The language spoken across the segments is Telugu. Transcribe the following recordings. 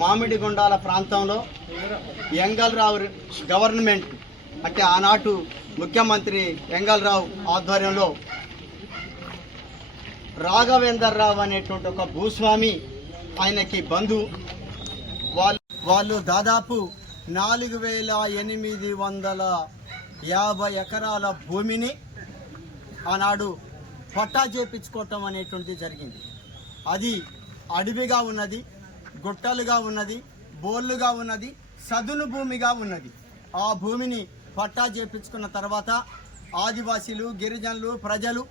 మామిడిగుండాల ప్రాంతంలో ఎంగల్రావు గవర్నమెంట్ అంటే ఆనాటి ముఖ్యమంత్రి ఎంగల్రావు ఆధ్వర్యంలో రాఘవేందర్ రావు అనేటువంటి ఒక భూస్వామి ఆయనకి బంధువు వాళ్ళు దాదాపు 4,850 ఎకరాల భూమిని ఆనాడు పట్టా చేపించుకోవటం అనేటువంటిది జరిగింది. అది అడవిగా ఉన్నది, గుట్టలుగా ఉన్నది, బోర్లుగా ఉన్నది, సదును భూమిగా ఉన్నది. ఆ భూమిని పట్టా చేపించుకున్న తర్వాత ఆదివాసీలు, గిరిజనులు, ప్రజలు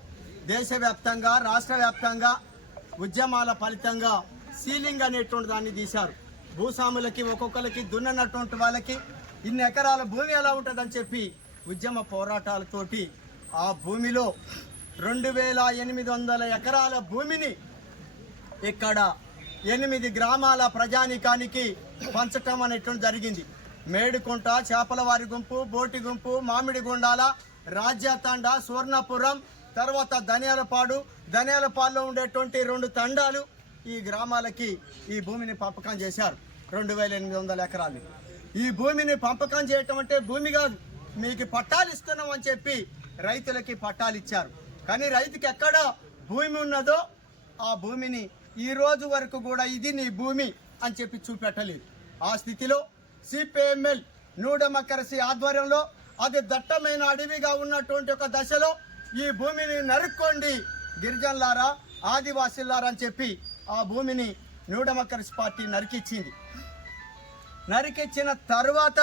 దేశవ్యాప్తంగా రాష్ట్ర వ్యాప్తంగా ఉద్యమాల ఫలితంగా సీలింగ్ అనేటువంటి దాన్ని తీశారు. భూస్వాములకి ఒక్కొక్కరికి దున్ననటువంటి వాళ్ళకి ఇన్ని ఎకరాల భూమి ఎలా ఉంటుందని చెప్పి ఉద్యమ పోరాటాలతోటి ఆ భూమిలో 2,800 ఎకరాల భూమిని ఇక్కడ 8 గ్రామాల ప్రజానీకానికి పంచటం అనేటువంటి జరిగింది. మేడుకుంట, చేపలవారి గుంపు, బోటి గుంపు, మామిడిగుండాల, రాజ్యతండ, సువర్ణపురం, తర్వాత ధనియాలపాడులో ఉండేటువంటి 2 తండాలు ఈ గ్రామాలకి ఈ భూమిని పంపకం చేశారు. 2,800 ఎకరాలు. ఈ భూమిని పంపకం చేయటం అంటే భూమి కాదు, మీకు పట్టాలు ఇస్తున్నాం అని చెప్పి రైతులకి పట్టాలు ఇచ్చారు. కానీ రైతుకి ఎక్కడ భూమి ఉన్నదో ఆ భూమిని ఈ రోజు వరకు కూడా ఇది నీ భూమి అని చెప్పి చూపెట్టలేదు. ఆ స్థితిలో సిపిఎంఎల్ న్యూ డెమోక్రసీ ఆధ్వర్యంలో అది దట్టమైన అడవిగా ఉన్నటువంటి ఒక దశలో ఈ భూమిని నరుక్కోండి గిరిజనులారా, ఆదివాసీలారా అని చెప్పి ఆ భూమిని న్యూ డెమోక్రసీ పార్టీ నరికిచ్చింది. నరికిచ్చిన తర్వాత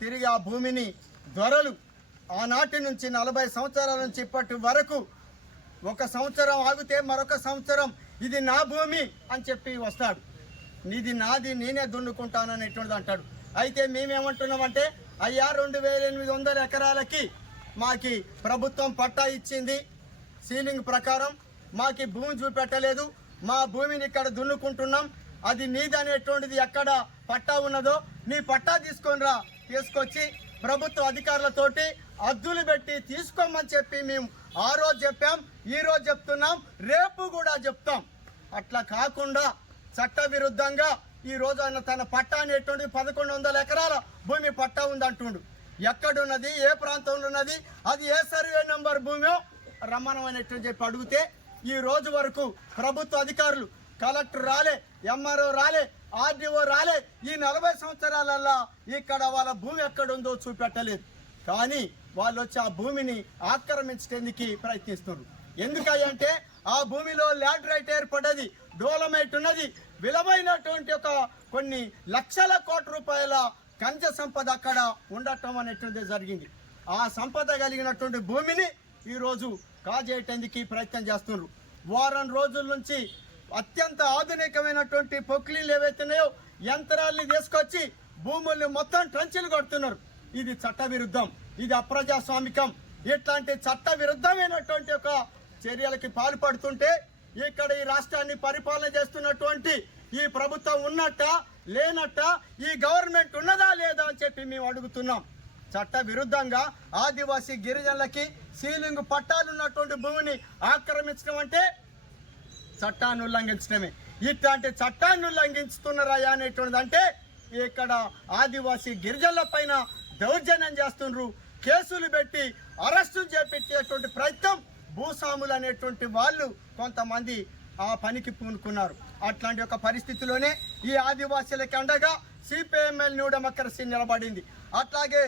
తిరిగి ఆ భూమిని దొరలు ఆనాటి నుంచి 40 సంవత్సరాల నుంచి ఇప్పటి వరకు 1 సంవత్సరం ఆగితే మరొక సంవత్సరం ఇది నా భూమి అని చెప్పి వస్తాడు. ఇది నాది, నేనే దున్నుకుంటాననేటువంటిది అంటాడు. అయితే మేమేమంటున్నామంటే అయ్యా 2,800 ఎకరాలకి మాకి ప్రభుత్వం పట్టా ఇచ్చింది, సీలింగ్ ప్రకారం మాకి భూమి చూపెట్టలేదు, మా భూమిని ఇక్కడ దున్నుకుంటున్నాం, అది నీది అనేటువంటిది ఎక్కడ పట్టా ఉన్నదో నీ పట్టా తీసుకొచ్చి ప్రభుత్వ అధికారులతోటి అద్దులు పెట్టి తీసుకోమని చెప్పి మేము ఆ రోజు చెప్పాం, ఈ రోజు చెప్తున్నాం, రేపు కూడా చెప్తాం. అట్లా కాకుండా చట్ట విరుద్ధంగా ఈ రోజు ఆయన తన పట్టా అనేటువంటి 1,100 ఎకరాల భూమి పట్టా ఉందంటుండు. ఎక్కడున్నది, ఏ ప్రాంతంలో ఉన్నది, అది ఏ సర్వే నెంబర్ భూమో రమ్మనమైనట్టు చెప్పి అడిగితే ఈ రోజు వరకు ప్రభుత్వ అధికారులు, కలెక్టర్ రాలే, ఎంఆర్ఓ రాలే, ఆర్డీఓ రాలే. ఈ 40 సంవత్సరాలల్లా ఇక్కడ వాళ్ళ భూమి ఎక్కడుందో చూపెట్టలేదు. కానీ వాళ్ళు వచ్చి ఆ భూమిని ఆక్రమించడానికి ప్రయత్నిస్తున్నారు. ఎందుకంటే ఆ భూమిలో లాటరైట్ ఏర్పడ్డది, డోలమైట్ ఉన్నది, విలువైనటువంటి కొన్ని లక్షల కోట్ల రూపాయల ఖనిజ సంపద అక్కడ ఉండటం అనేటువంటిది జరిగింది. ఆ సంపద కలిగినటువంటి భూమిని ఈరోజు కాజేయటానికి ప్రయత్నం చేస్తున్నారు. వారం రోజుల నుంచి అత్యంత ఆధునికమైనటువంటి పొక్లీలు ఏవైతున్నాయో యంత్రాలని తీసుకొచ్చి భూముల్ని మొత్తం ట్రంచులు కొడుతున్నారు. ఇది చట్ట విరుద్ధం, ఇది అప్రజాస్వామికం. ఇట్లాంటి చట్ట విరుద్ధమైనటువంటి చర్యలకి పాల్పడుతుంటే ఇక్కడ ఈ రాష్ట్రాన్ని పరిపాలన చేస్తున్నటువంటి ఈ ప్రభుత్వం ఉన్నట్ట లేనట్ట, ఈ గవర్నమెంట్ ఉన్నదా లేదా అని చెప్పి మేము అడుగుతున్నాం. చట్ట విరుద్ధంగా ఆదివాసీ గిరిజనులకి సీలింగ్ పట్టాలు ఉన్నటువంటి భూమిని ఆక్రమించడం అంటే చట్టాన్ని ఉల్లంఘించడమే. ఇట్లాంటి చట్టాన్ని ఉల్లంఘించుతున్నారా అనేటువంటిది అంటే ఇక్కడ ఆదివాసీ గిరిజనుల పైన దౌర్జన్యం చేస్తున్నారు. కేసులు పెట్టి అరెస్టులు చేపించేటువంటి ప్రయత్నం భూస్వాములు అనేటువంటి వాళ్ళు కొంతమంది ఆ పనికి పూనుకున్నారు. అట్లాంటి పరిస్థితిలోనే ఈ ఆదివాసీలకి అండగా సిపిఎంఎల్ న్యూ డెమోక్రసీ నిలబడింది. అట్లాగే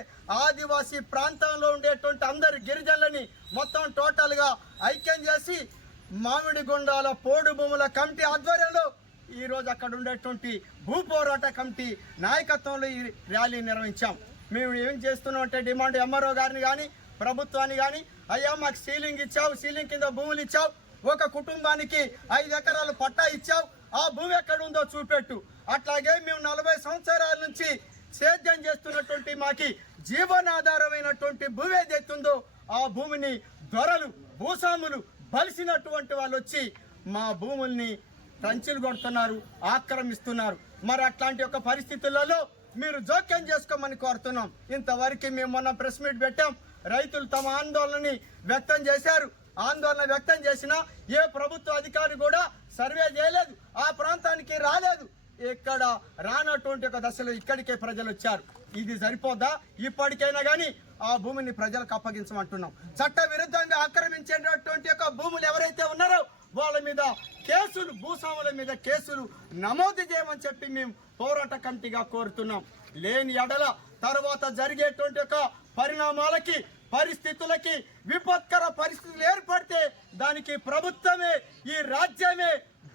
ఆదివాసీ ప్రాంతంలో ఉండేటువంటి అందరి గిరిజనులని మొత్తం టోటల్గా ఐక్యం చేసి మామిడిగుండాల పోడు భూముల కమిటీ ఆధ్వర్యంలో ఈరోజు అక్కడ ఉండేటువంటి భూ పోరాట కమిటీ నాయకత్వంలో ఈ ర్యాలీ నిర్వహించాం. మేము ఏం చేస్తున్నాం అంటే డిమాండ్ ఎంఆర్ఓ గారిని కానీ ప్రభుత్వాన్ని కానీ, అయ్యా మాకు సీలింగ్ ఇచ్చావు, సీలింగ్ కింద భూములు ఇచ్చావు, ఒక కుటుంబానికి 5 ఎకరాలు పట్టా ఇచ్చావు, ఆ భూమి ఎక్కడ ఉందో చూపెట్టు. అట్లాగే మేము 40 సంవత్సరాల నుంచి సేద్యం చేస్తున్నటువంటి మాకి జీవనాధారమైనటువంటి భూమి ఏదైతుందో ఆ భూమిని దొరలు, భూస్వాములు బలిసినటువంటి వాళ్ళు వచ్చి మా భూముల్ని ట్రంచులు కొడుతున్నారు, ఆక్రమిస్తున్నారు. మరి అట్లాంటి పరిస్థితులలో మీరు జోక్యం చేసుకోమని కోరుతున్నాం. ఇంతవరకు మేము మొన్న ప్రెస్ మీట్ పెట్టాం, రైతులు తమ ఆందోళనని వ్యక్తం చేశారు. ఆందోళన వ్యక్తం చేసినా ఏ ప్రభుత్వ అధికారి కూడా సర్వే చేయలేదు, ఆ ప్రాంతానికి రాలేదు. ఇక్కడ రానటువంటి ఒక దశలో ఇక్కడికే ప్రజలు వచ్చారు. ఇది సరిపోదా? ఇప్పటికైనా కానీ ఆ భూమిని ప్రజలకు అప్పగించమంటున్నాం. చట్ట విరుద్ధంగా ఆక్రమించేటటువంటి ఒక భూములు ఎవరైతే ఉన్నారో వాళ్ళ మీద కేసులు, భూస్వాముల మీద కేసులు నమోదు చేయమని చెప్పి మేము పోరాట కమిటీగా కోరుతున్నాం. లేని ఎడల తర్వాత జరిగేటువంటి ఒక పరిణామాలకి, పరిస్థితులకి, విపత్కర పరిస్థితులు ఏర్పడితే దానికి ప్రభుత్వమే, ఈ రాజ్యమే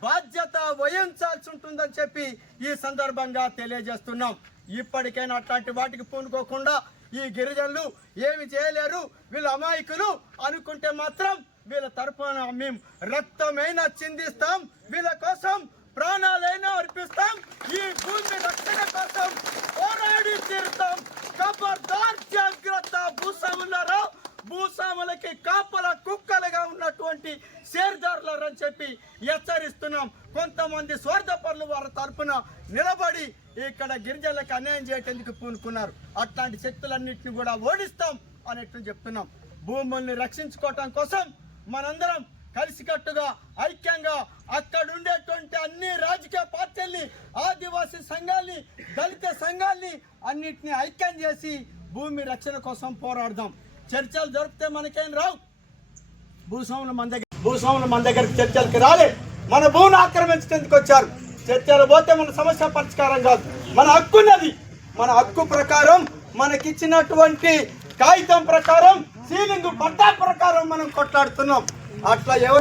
బాధ్యత వహించాల్సి ఉంటుందని చెప్పి ఈ సందర్భంగా తెలియజేస్తున్నాం. ఇప్పటికైనా అట్లాంటి వాటికి పూనుకోకుండా ఈ గిరిజనులు ఏమి చేయలేరు, వీళ్ళ అమాయకులు అనుకుంటే మాత్రం వీళ్ళ తరపున మేము రక్తమైనా చిందిస్తాం, వీళ్ళ కోసం ప్రాణాలైనా అర్పిస్తాం, ఈ భూమి రక్షణ కోసం పోరాడి తీరుతాం. ఖబర్దార్, జాగ్రత్త భూస్వాములారా, భూస్వాములకి కాపల కుక్కలుగా ఉన్నటువంటి షేర్దారులని చెప్పి హెచ్చరిస్తున్నాం. కొంతమంది స్వార్థపరులు వారి తరపున నిలబడి ఇక్కడ గిరిజనులకు అన్యాయం చేయటందుకు పూనుకున్నారు. అట్లాంటి శక్తులన్నింటినీ కూడా ఓడిస్తాం అనేట్టు చెప్తున్నాం. భూముల్ని రక్షించుకోవటం కోసం మనందరం కలిసికట్టుగా, ఐక్యంగా అక్కడ ఉండేటువంటి అన్ని రాజకీయ పార్టీల్ని, ఆదివాసీ సంఘాల్ని, దళిత సంఘాల్ని అన్నిటినీ ఐక్యం చేసి భూమి రక్షణ కోసం పోరాడదాం. చర్చలు జరిపితే మనకేం రావు. భూస్వాములు మన దగ్గరికి చర్చలకి రాలే, మన భూమిని ఆక్రమించడానికి వచ్చారు. చర్చలు పోతే మన సమస్య పరిష్కారం కాదు. మన హక్కున్నది. మన హక్కు ప్రకారం, మనకిచ్చినటువంటి కాగితం ప్రకారం, సీలింగ్ పట్టా ప్రకారం మనం కొట్లాడుతున్నాం. అట్లా ఎవరు